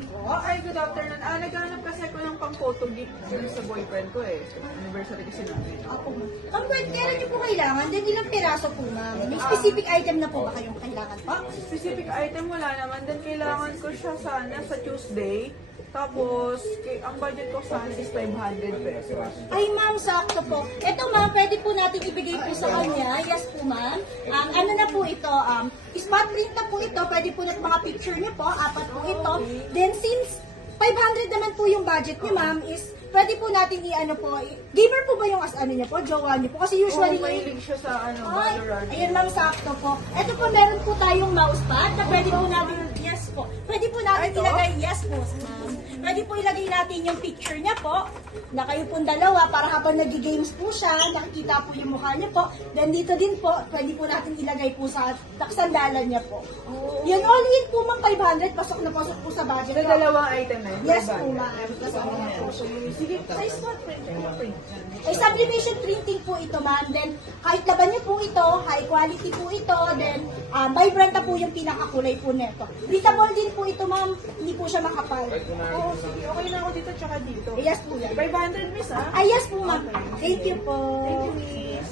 afternoon po. Ay, good afternoon. Naghanap kasi ako ng pang-photo gift dun sa boyfriend ko eh. Anniversary kasi namin. Ako, ma'am, kailan niyo po kailangan? Then ilang piraso po, ma'am? May specific item na po ba kayong kailangan pa? Specific item wala naman. Then kailangan ko siya sana sa Tuesday. Tapos, ang budget ko sana is 500 pesos. Ay, ma'am, sakto po. Ito, ma'am, pwede po natin ibigay po sa kanya. Yes po, ma'am. Ano na po ito? Spot print na po ito. Pwede po na mga picture niyo po. 4 po ito. Then, since 500 naman po yung budget niyo, ma'am, is pwede po natin i-ano po. Gamer po ba yung ano niya po? Jowa niyo po? Kasi usually... Mahilig siya sa Ay, Valorant. ayun ma'am, sakto po. Ito po, meron po tayong mousepad na pwede po natin, yes po. Pwede po natin ilagay, yes po, ma'am. Pwede po ilagay natin yung picture niya po, na kayo pong dalawa, para habang nag-games po siya, nakikita po yung mukha niya po. Then dito din po, pwede po natin ilagay po sa sandalan niya po. Yan, all in po ma'am, 500, pasok na pasok po sa budget. Sa dalawang item na yun? Yes Bye-bye. po, ma'am. Kasama na po siya. Sige, sa spot print. Eh, sublimation printing po ito, ma'am. Then, kahit laban niyo po ito, high quality po ito, then, vibrant na po yung pinakakulay po nito. Breathable din po ito, ma'am. Hindi po siya makapal. Oo, sige. Okay na ako dito tsaka dito. Yes po yan. 500 miss ah. Yes po, ma'am. Thank you po. Thank you, miss.